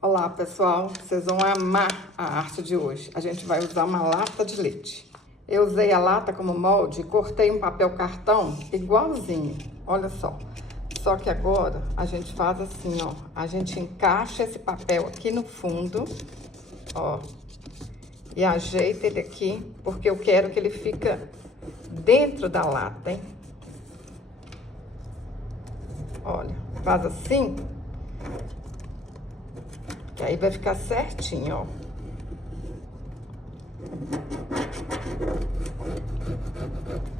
Olá, pessoal, vocês vão amar a arte de hoje. A gente vai usar uma lata de leite. Eu usei a lata como molde e cortei um papel cartão igualzinho, olha só. Só que agora a gente faz assim, ó, a gente encaixa esse papel aqui no fundo, ó, e ajeita ele aqui, porque eu quero que ele fique dentro da lata, hein? Olha, faz assim, que aí vai ficar certinho, ó.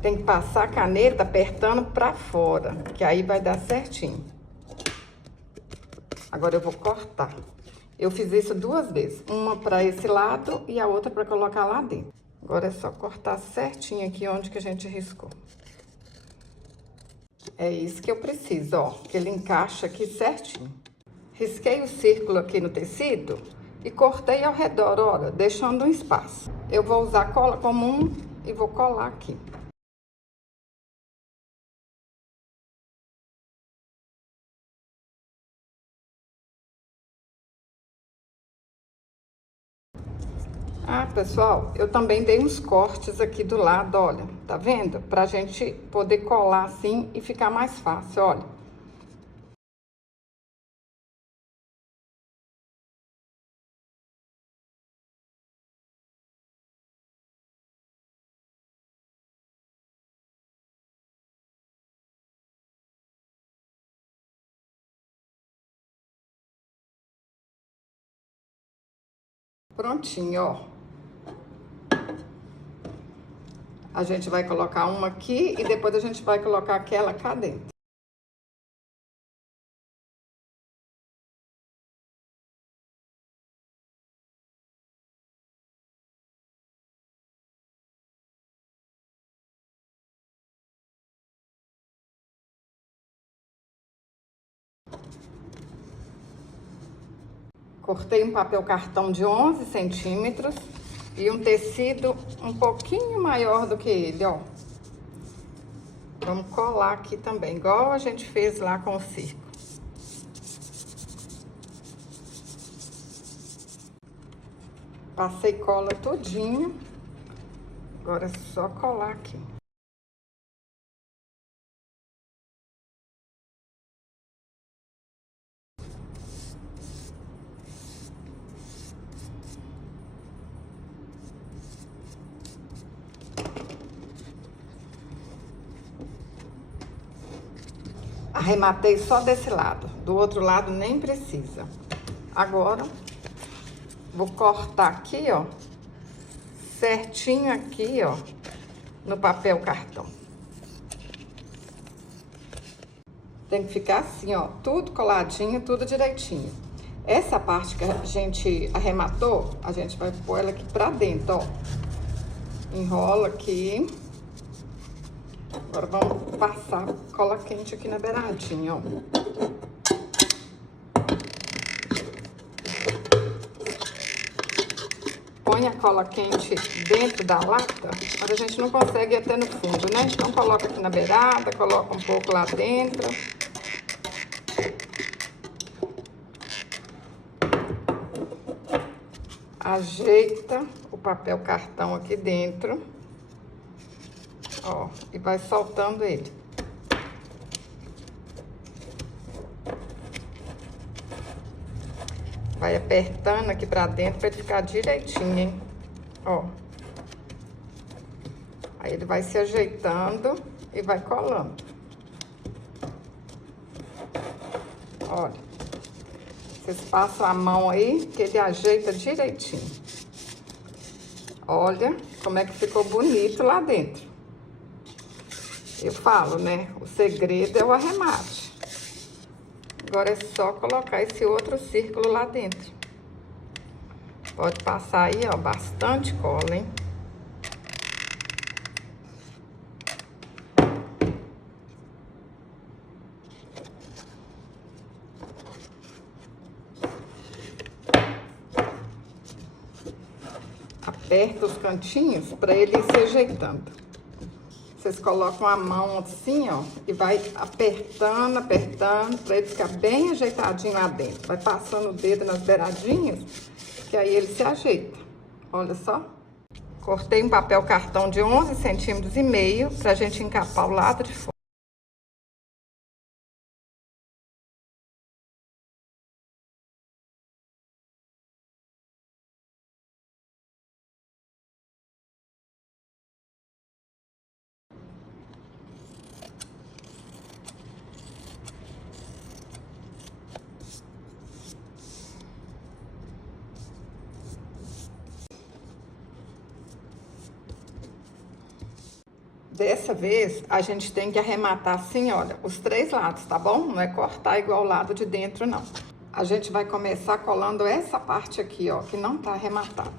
Tem que passar a caneta apertando pra fora, que aí vai dar certinho. Agora eu vou cortar. Eu fiz isso 2 vezes, uma pra esse lado e a outra pra colocar lá dentro. Agora é só cortar certinho aqui onde que a gente riscou. É isso que eu preciso, ó, que ele encaixa aqui certinho. Risquei o círculo aqui no tecido e cortei ao redor, olha, deixando um espaço. Eu vou usar cola comum e vou colar aqui. Ah, pessoal, eu também dei uns cortes aqui do lado, olha, tá vendo? Pra gente poder colar assim e ficar mais fácil, olha. Prontinho, ó. A gente vai colocar uma aqui e depois a gente vai colocar aquela cá dentro. Cortei um papel cartão de 11 centímetros e um tecido um pouquinho maior do que ele, ó. Vamos colar aqui também, igual a gente fez lá com o circo. Passei cola todinho, agora é só colar aqui. Arrematei só desse lado, do outro lado nem precisa. Agora, vou cortar aqui, ó, certinho aqui, ó, no papel cartão. Tem que ficar assim, ó, tudo coladinho, tudo direitinho. Essa parte que a gente arrematou, a gente vai pôr ela aqui pra dentro, ó. Enrola aqui. Agora vamos passar cola quente aqui na beiradinha, ó. Põe a cola quente dentro da lata, mas a gente não consegue ir até no fundo, né? Então coloca aqui na beirada, coloca um pouco lá dentro. Ajeita o papel cartão aqui dentro, ó, e vai soltando ele. Vai apertando aqui pra dentro pra ele ficar direitinho, hein? Ó. Aí ele vai se ajeitando e vai colando. Olha. Vocês passam a mão aí, que ele ajeita direitinho. Olha como é que ficou bonito lá dentro. Eu falo, né? O segredo é o arremate. Agora é só colocar esse outro círculo lá dentro. Pode passar aí, ó, bastante cola, hein? Aperta os cantinhos para ele ir se ajeitando. Vocês colocam a mão assim, ó, e vai apertando, apertando, pra ele ficar bem ajeitadinho lá dentro. Vai passando o dedo nas beiradinhas, que aí ele se ajeita. Olha só. Cortei um papel cartão de 11,5 centímetros pra gente encapar o lado de fora. Dessa vez, a gente tem que arrematar assim, olha, os 3 lados, tá bom? Não é cortar igual o lado de dentro, não. A gente vai começar colando essa parte aqui, ó, que não tá arrematada.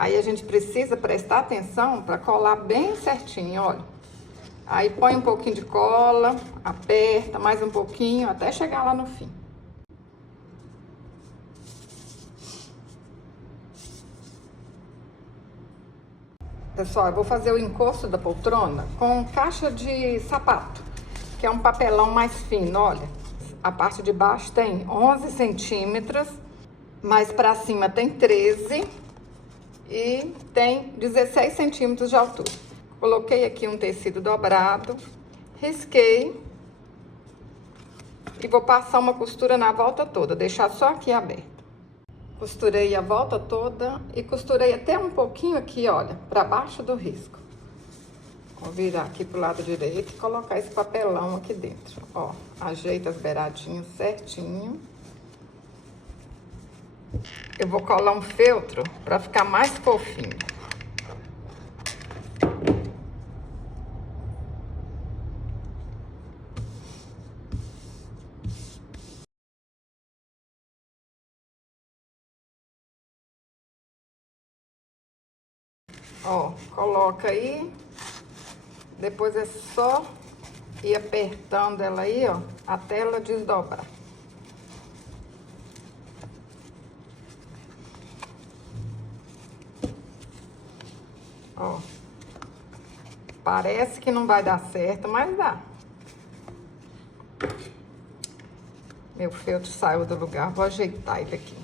Aí a gente precisa prestar atenção para colar bem certinho, olha. Aí põe um pouquinho de cola, aperta mais um pouquinho até chegar lá no fim. Pessoal, eu vou fazer o encosto da poltrona com caixa de sapato, que é um papelão mais fino, olha. A parte de baixo tem 11 centímetros, mais para cima tem 13 e tem 16 centímetros de altura. Coloquei aqui um tecido dobrado, risquei e vou passar uma costura na volta toda, deixar só aqui aberto. Costurei a volta toda e costurei até um pouquinho aqui, olha, para baixo do risco. Vou virar aqui pro lado direito e colocar esse papelão aqui dentro, ó. Ajeita as beiradinhas certinho. Eu vou colar um feltro para ficar mais fofinho. Ó, coloca aí. Depois é só ir apertando ela aí, ó, até ela desdobrar. Ó, parece que não vai dar certo, mas dá. Meu feltro saiu do lugar, vou ajeitar ele aqui.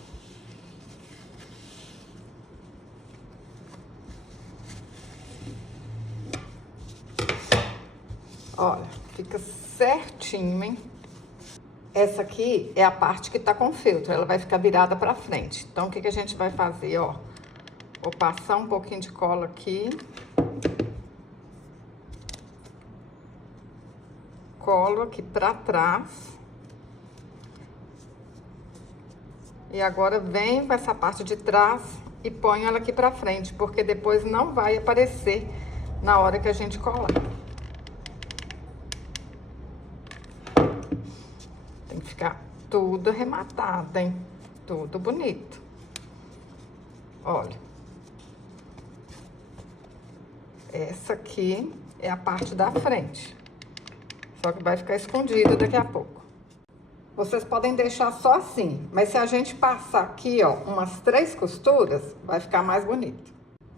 Olha, fica certinho, hein? Essa aqui é a parte que tá com feltro, ela vai ficar virada pra frente. Então, o que que a gente vai fazer, ó? Vou passar um pouquinho de cola aqui. Colo aqui pra trás. E agora venho com essa parte de trás e ponho ela aqui pra frente, porque depois não vai aparecer na hora que a gente colar. Tem que ficar tudo arrematado, hein? Tudo bonito. Olha. Essa aqui é a parte da frente. Só que vai ficar escondido daqui a pouco. Vocês podem deixar só assim, mas se a gente passar aqui, ó, umas 3 costuras, vai ficar mais bonito.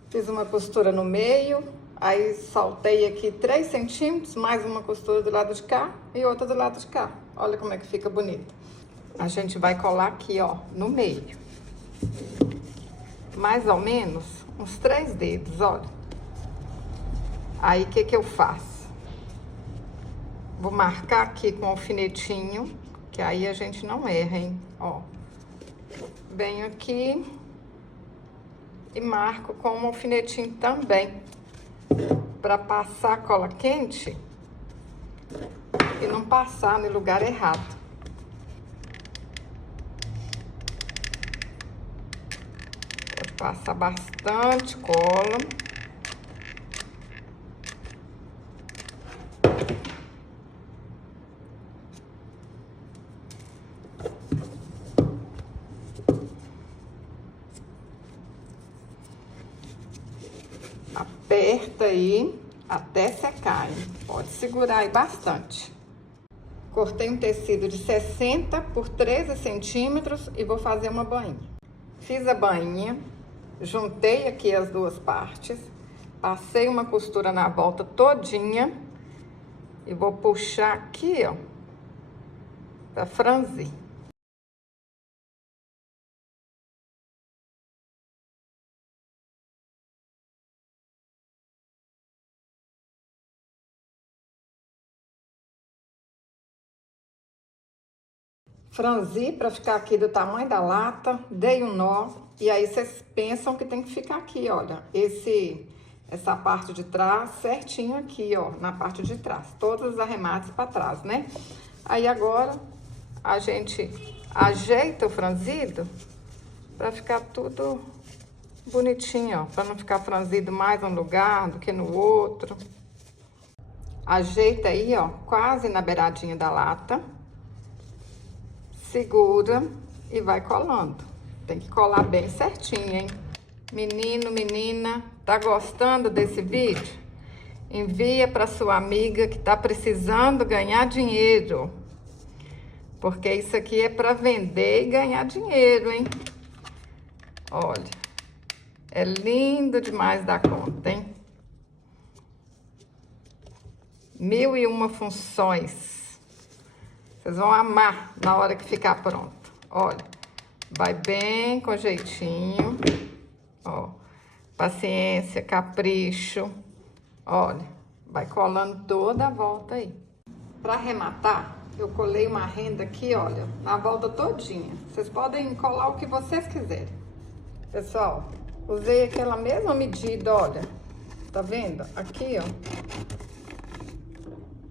Fiz uma costura no meio, aí saltei aqui 3 centímetros, mais uma costura do lado de cá e outra do lado de cá. Olha como é que fica bonito. A gente vai colar aqui, ó, no meio. Mais ou menos uns 3 dedos, olha. Aí, o que que eu faço? Vou marcar aqui com alfinetinho, que aí a gente não erra, hein? Ó. Venho aqui e marco com um alfinetinho também, para passar cola quente e não passar no lugar errado. Pode passar bastante cola. aperta aí até secar, hein? Pode segurar aí bastante. Cortei um tecido de 60 por 13 centímetros e vou fazer uma bainha. Fiz a bainha, juntei aqui as duas partes, passei uma costura na volta todinha e vou puxar aqui, ó, pra franzir. Franzi para ficar aqui do tamanho da lata, dei um nó e aí vocês pensam que tem que ficar aqui, olha, essa parte de trás certinho aqui, ó, na parte de trás, todos os arremates para trás, né? Aí agora a gente ajeita o franzido para ficar tudo bonitinho, ó, para não ficar franzido mais num lugar do que no outro. Ajeita aí, ó, quase na beiradinha da lata. Segura e vai colando. Tem que colar bem certinho, hein? Menino, menina, tá gostando desse vídeo? Envia para sua amiga que tá precisando ganhar dinheiro. Porque isso aqui é para vender e ganhar dinheiro, hein? Olha, é lindo demais da conta, hein? 1001 funções. Vocês vão amar na hora que ficar pronto. Olha, vai bem com jeitinho. Ó, paciência, capricho. Olha, vai colando toda a volta aí. Para arrematar, eu colei uma renda aqui, olha, na volta todinha. Vocês podem colar o que vocês quiserem. Pessoal, usei aquela mesma medida, olha. Tá vendo? Aqui, ó.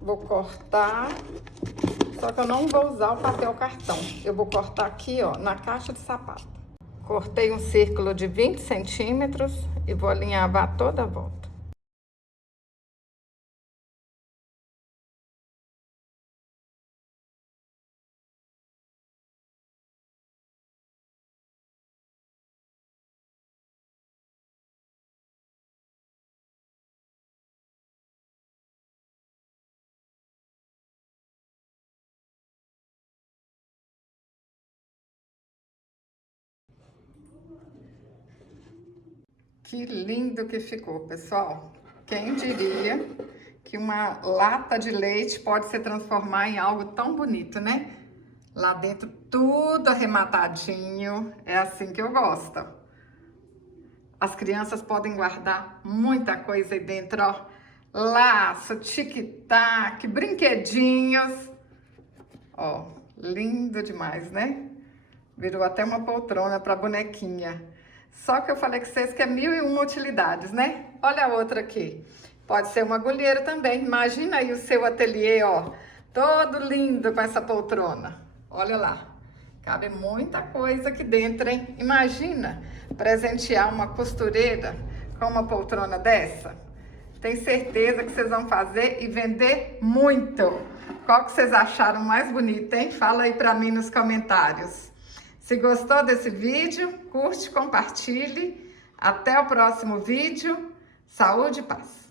Vou cortar. Só que eu não vou usar o papel cartão. Eu vou cortar aqui, ó, na caixa de sapato. Cortei um círculo de 20 centímetros e vou alinhavar toda a volta. Que lindo que ficou, pessoal. Quem diria que uma lata de leite pode se transformar em algo tão bonito, né? Lá dentro tudo arrematadinho, é assim que eu gosto. As crianças podem guardar muita coisa aí dentro, ó. Laço, tic-tac, brinquedinhos. Ó, lindo demais, né? Virou até uma poltrona para bonequinha. Só que eu falei com vocês que é 1001 utilidades, né? Olha a outra aqui. Pode ser uma agulheira também. Imagina aí o seu ateliê, ó. Todo lindo com essa poltrona. Olha lá. Cabe muita coisa aqui dentro, hein? Imagina presentear uma costureira com uma poltrona dessa. Tenho certeza que vocês vão fazer e vender muito. Qual que vocês acharam mais bonito, hein? Fala aí pra mim nos comentários. Se gostou desse vídeo, curte, compartilhe. Até o próximo vídeo. Saúde e paz.